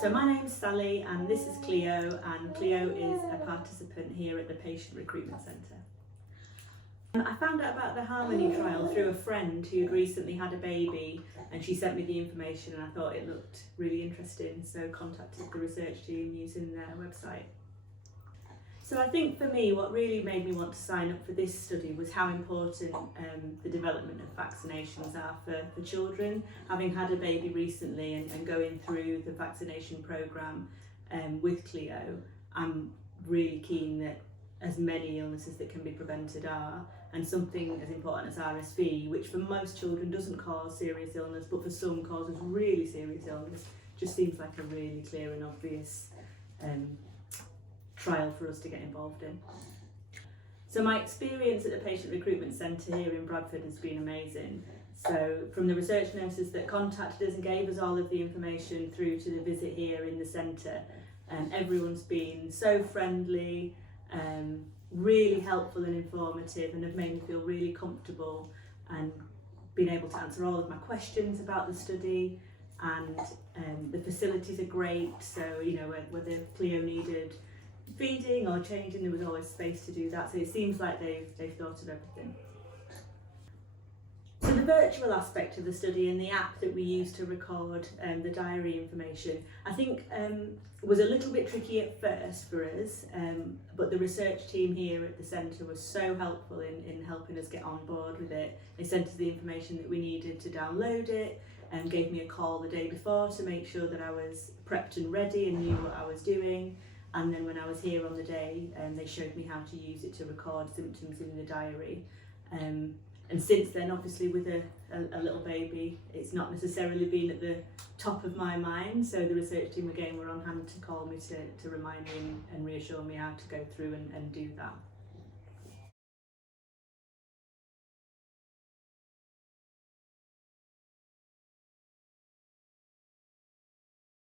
So my name's Sally and this is Cleo, and Cleo is a participant here at the Patient Recruitment Centre. I found out about the HARMONIE trial through a friend who'd recently had a baby, and she sent me the information and I thought it looked really interesting, so contacted the research team using their website. So I think for me what really made me want to sign up for this study was how important the development of vaccinations are for children. Having had a baby recently and going through the vaccination programme with Cleo, I'm really keen that as many illnesses that can be prevented are, and something as important as RSV, which for most children doesn't cause serious illness but for some causes really serious illness, just seems like a really clear and obvious trial for us to get involved in. So my experience at the Patient Recruitment Centre here in Bradford has been amazing. So from the research nurses that contacted us and gave us all of the information through to the visit here in the centre, everyone's been so friendly, really helpful and informative, and have made me feel really comfortable and been able to answer all of my questions about the study. And the facilities are great, so you know, whether Cleo needed feeding or changing, there was always space to do that, so it seems like they've thought of everything. So the virtual aspect of the study and the app that we use to record the diary information, I think was a little bit tricky at first for us, but the research team here at the centre was so helpful in helping us get on board with it. They sent us the information that we needed to download it and gave me a call the day before to make sure that I was prepped and ready and knew what I was doing. And then when I was here on the day, they showed me how to use it to record symptoms in the diary. And since then, obviously with a little baby, it's not necessarily been at the top of my mind. So the research team again were on hand to call me to remind me and reassure me how to go through and do that.